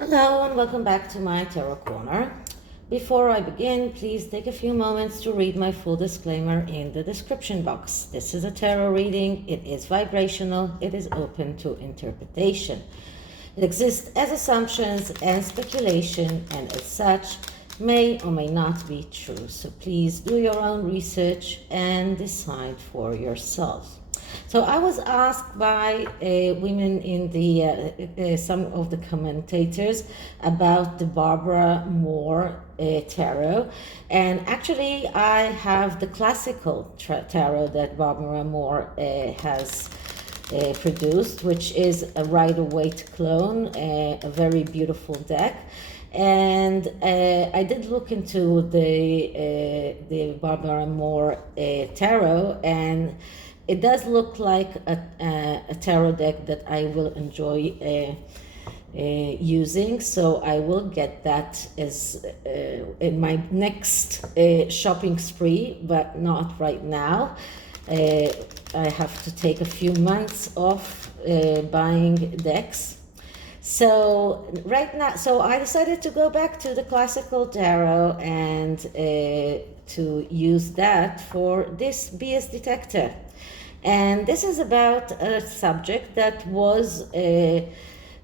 Hello and welcome back to my Tarot Corner. Before I begin, please take a few moments to read my full disclaimer in the description box. This is a tarot reading, it is vibrational, it is open to interpretation. It exists as assumptions and speculation, and as such may or may not be true. So please do your own research and decide for yourself. So I was asked by women in the some of the commentators about the Barbara Moore tarot, and actually I have the classical tarot that Barbara Moore has produced, which is a Rider-Waite clone, a very beautiful deck. And I did look into the Barbara Moore tarot, and it does look like a tarot deck that I will enjoy using, so I will get that as in my next shopping spree, but not right now. I have to take a few months off buying decks. So right now, so I decided to go back to the classical tarot and to use that for this BS detector. And this is about a subject that was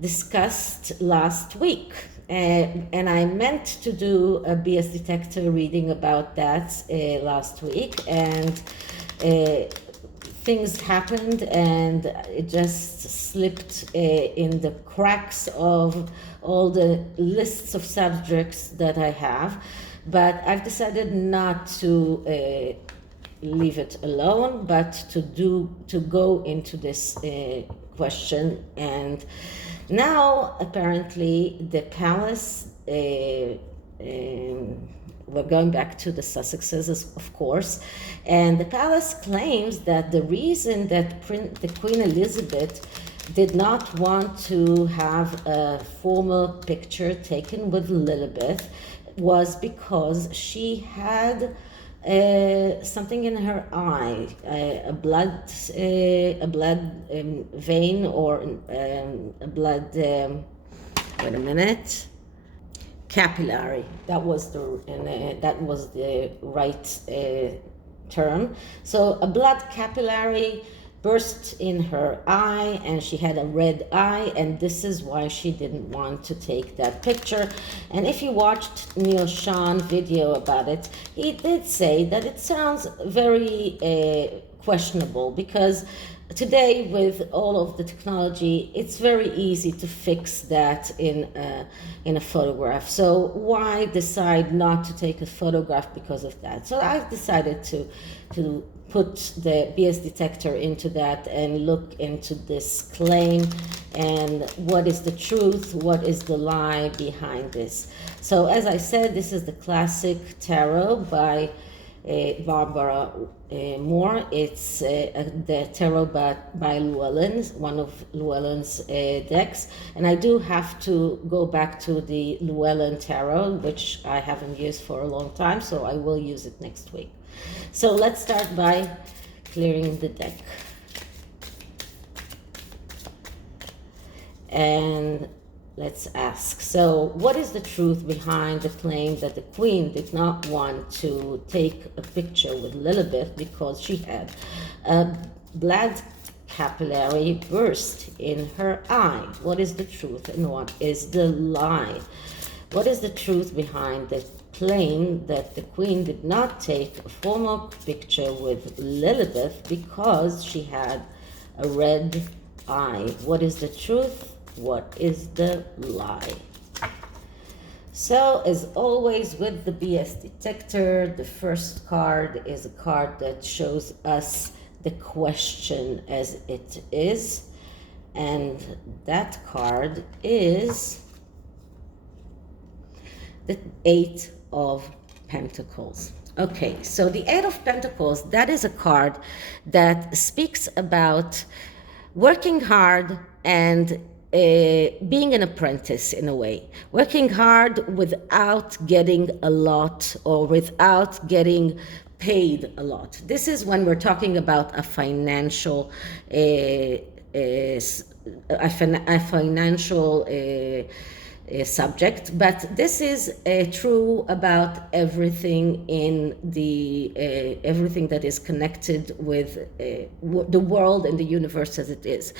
discussed last week. And I meant to do a BS detector reading about that last week. And things happened and it just slipped in the cracks of all the lists of subjects that I have. But I've decided not to leave it alone, but to go into this question. And now apparently the palace, we're going back to the Sussexes, of course, and the palace claims that the reason that the Queen Elizabeth did not want to have a formal picture taken with Lilibet was because she had something in her eye, a blood vein, or a blood. Wait a minute. Capillary. That was the right term. So a blood capillary burst in her eye, and she had a red eye, and this is why she didn't want to take that picture. And if you watched Neil Sean's video about it, he did say that it sounds very questionable, because today with all of the technology, it's very easy to fix that in a photograph. So why decide not to take a photograph because of that? So I've decided to put the BS detector into that and look into this claim and what is the truth, what is the lie behind this. So as I said, this is the classic tarot by Barbara Moore. It's the tarot by Llewellyn, one of Llewellyn's decks. And I do have to go back to the Llewellyn tarot, which I haven't used for a long time, so I will use it next week. So let's start by clearing the deck. And let's ask, so what is the truth behind the claim that the Queen did not want to take a picture with Lilibet because she had a blood capillary burst in her eye? What is the truth and what is the lie? What is the truth behind the claim that the Queen did not take a formal picture with Lilibet because she had a red eye? What is the truth? What is the lie? So, as always with the BS detector, the first card is a card that shows us the question as it is, and that card is the Eight of Pentacles. Okay, so the Eight of Pentacles, that is a card that speaks about working hard and being an apprentice in a way, working hard without getting a lot or without getting paid a lot. This is when we're talking about a financial subject, but this is true about everything in the everything that is connected with the world and the universe as it is.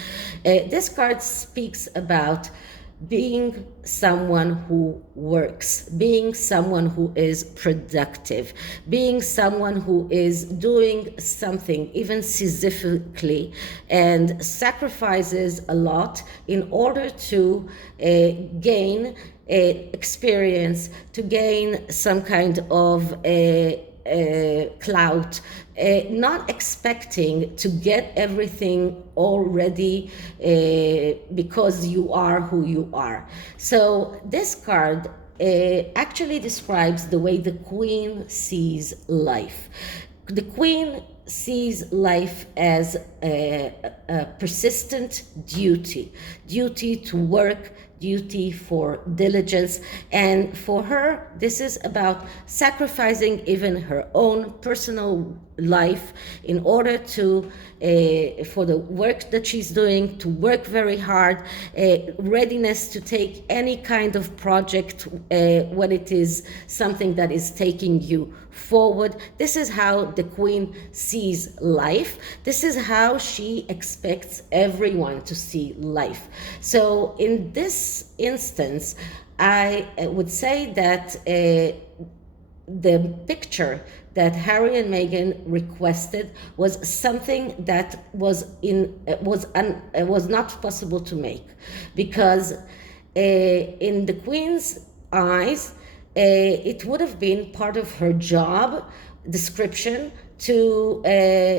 This card speaks about being someone who works, being someone who is productive, being someone who is doing something, even sisyphically, and sacrifices a lot in order to gain experience, to gain some kind of clout, not expecting to get everything already because you are who you are. So this card actually describes the way the Queen sees life. The Queen sees life as a persistent duty to work, duty for diligence, and for her this is about sacrificing even her own personal life in order to for the work that she's doing, to work very hard, readiness to take any kind of project when it is something that is taking you forward. This is how the Queen sees life. This is how she expects everyone to see life. So in this instance, I would say that the picture that Harry and Meghan requested was something that was not possible to make, because in the Queen's eyes, it would have been part of her job description to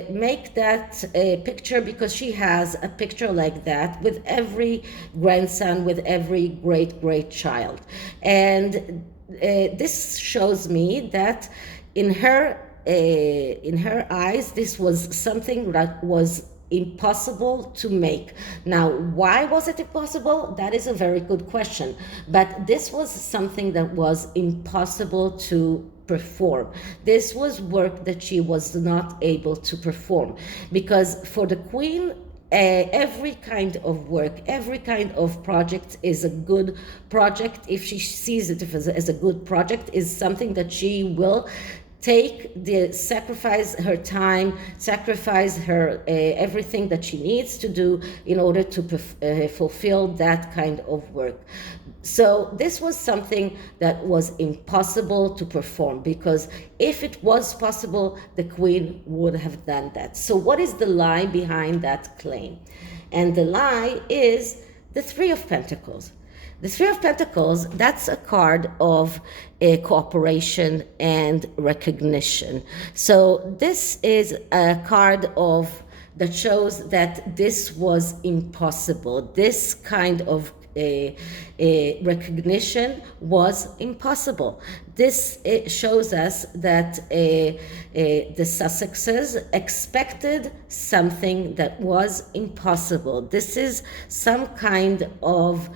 make that picture, because she has a picture like that with every grandson, with every great child. And this shows me that in her eyes, this was something that was impossible to make. Now, why was it impossible? That is a very good question. But this was something that was impossible to perform. This was work that she was not able to perform, because for the Queen, every kind of work, every kind of project is a good project. If she sees it as a good project, is something that she will sacrifice her time, sacrifice her everything that she needs to do in order to fulfill that kind of work. So this was something that was impossible to perform, because if it was possible, the Queen would have done that. So what is the lie behind that claim? And the lie is the Three of Pentacles. The Three of Pentacles, that's a card of cooperation and recognition. So this is a card that shows that this was impossible. This kind of recognition was impossible. This shows us that the Sussexes expected something that was impossible. This is some kind of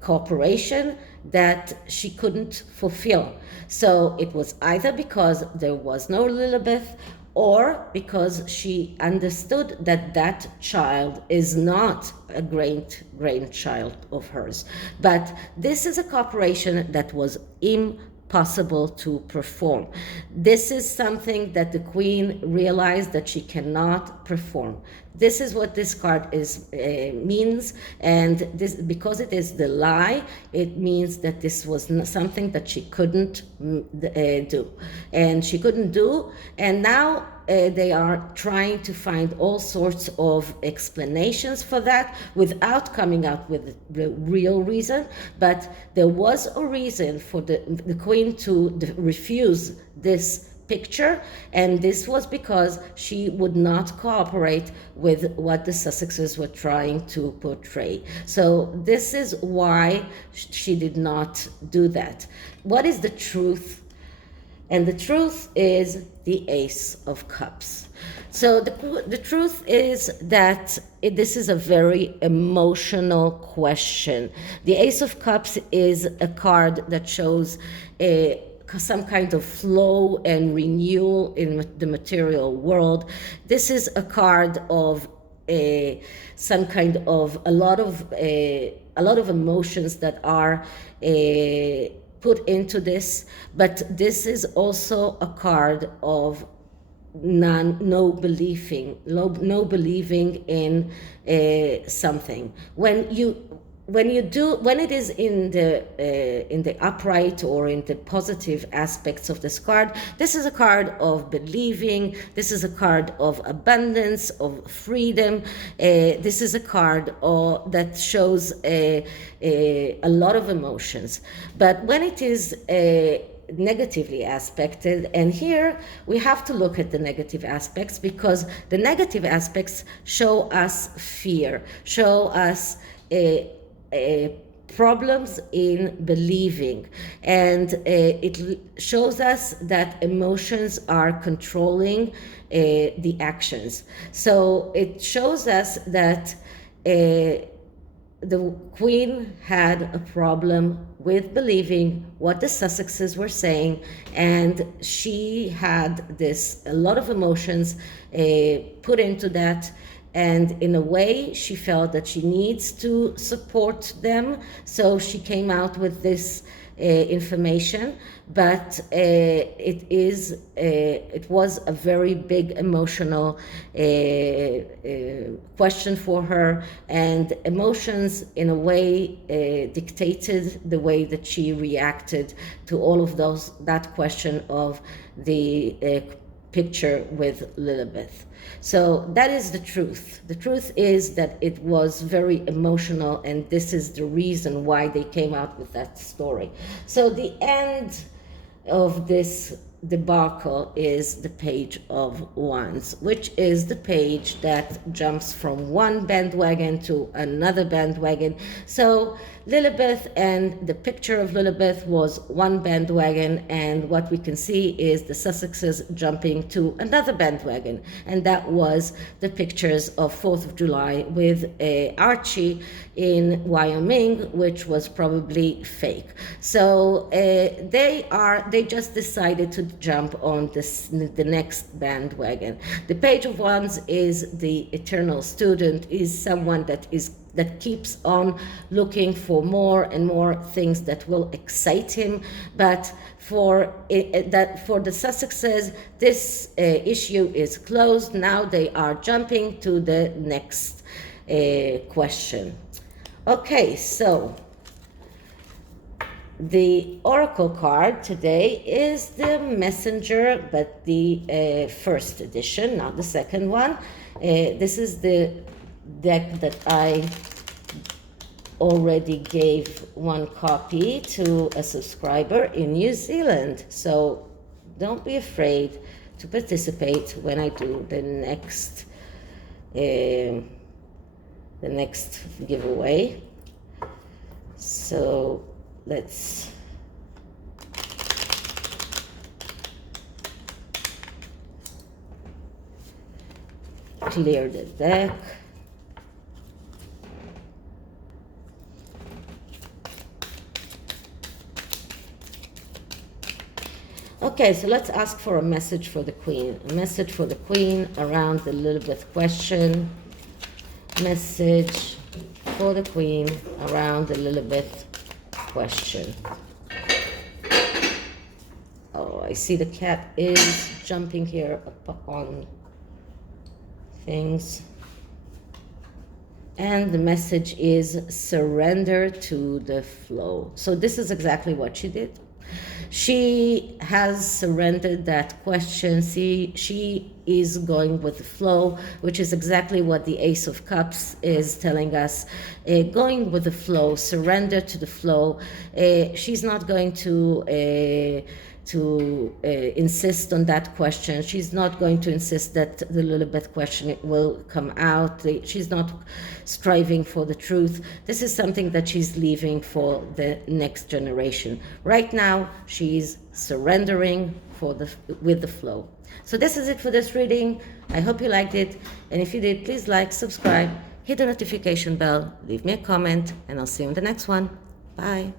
cooperation that she couldn't fulfill. So it was either because there was no Lilibet, or because she understood that that child is not a grandchild of hers. But this is a cooperation that was impossible to perform. This is something that the Queen realized that she cannot perform. This is what this card means, and this, because it is the lie, it means that this was something that she couldn't do, and she couldn't do, and now they are trying to find all sorts of explanations for that without coming out with the real reason. But there was a reason for the Queen to refuse this picture, and this was because she would not cooperate with what the Sussexes were trying to portray. So this is why she did not do that. What is the truth? And the truth is the Ace of Cups. So the truth is that this is a very emotional question. The Ace of Cups is a card that shows some kind of flow and renewal in the material world. This is a card of some kind of a lot of a lot of emotions that are put into this, but this is also a card of no believing in something. When it is in the upright or in the positive aspects of this card, this is a card of believing. This is a card of abundance, of freedom. This is a card that shows a lot of emotions. But when it is negatively aspected, and here we have to look at the negative aspects, because the negative aspects show us fear, show us problems in believing, and it shows us that emotions are controlling the actions. So it shows us that the Queen had a problem with believing what the Sussexes were saying, and she had a lot of emotions put into that. And in a way, she felt that she needs to support them. So she came out with this information, but it was a very big emotional question for her, and emotions in a way dictated the way that she reacted to all of that question of the picture with Lilibet. So that is the truth. The truth is that it was very emotional, and this is the reason why they came out with that story. So the end of this debacle is the Page of Wands, which is the page that jumps from one bandwagon to another bandwagon. So Lilibet and the picture of Lilibet was one bandwagon, and what we can see is the Sussexes jumping to another bandwagon, and that was the pictures of 4th of July with Archie in Wyoming, which was probably fake. So they just decided to jump on the next bandwagon. The Page of Wands is the eternal student, is someone that keeps on looking for more and more things that will excite him. But for the Sussexes, this issue is closed. Now they are jumping to the next question. Okay, so the oracle card today is the Messenger, but the first edition, not the second one. This is the deck that I already gave one copy to a subscriber in New Zealand. So don't be afraid to participate when I do the next giveaway. So let's clear the deck. Okay, so let's ask for a message for the Queen. A message for the Queen around the Lilibet question. Message for the Queen around the Lilibet question. Oh, I see the cat is jumping here up on things. And the message is surrender to the flow. So this is exactly what she did. She has surrendered that question. She is going with the flow, which is exactly what the Ace of Cups is telling us. Going with the flow, surrender to the flow. She's not going to insist on that question. She's not going to insist that the Lilibet question will come out. She's not striving for the truth. This is something that she's leaving for the next generation. Right now, she's surrendering with the flow. So this is it for this reading. I hope you liked it. And if you did, please like, subscribe, hit the notification bell, leave me a comment, and I'll see you in the next one. Bye.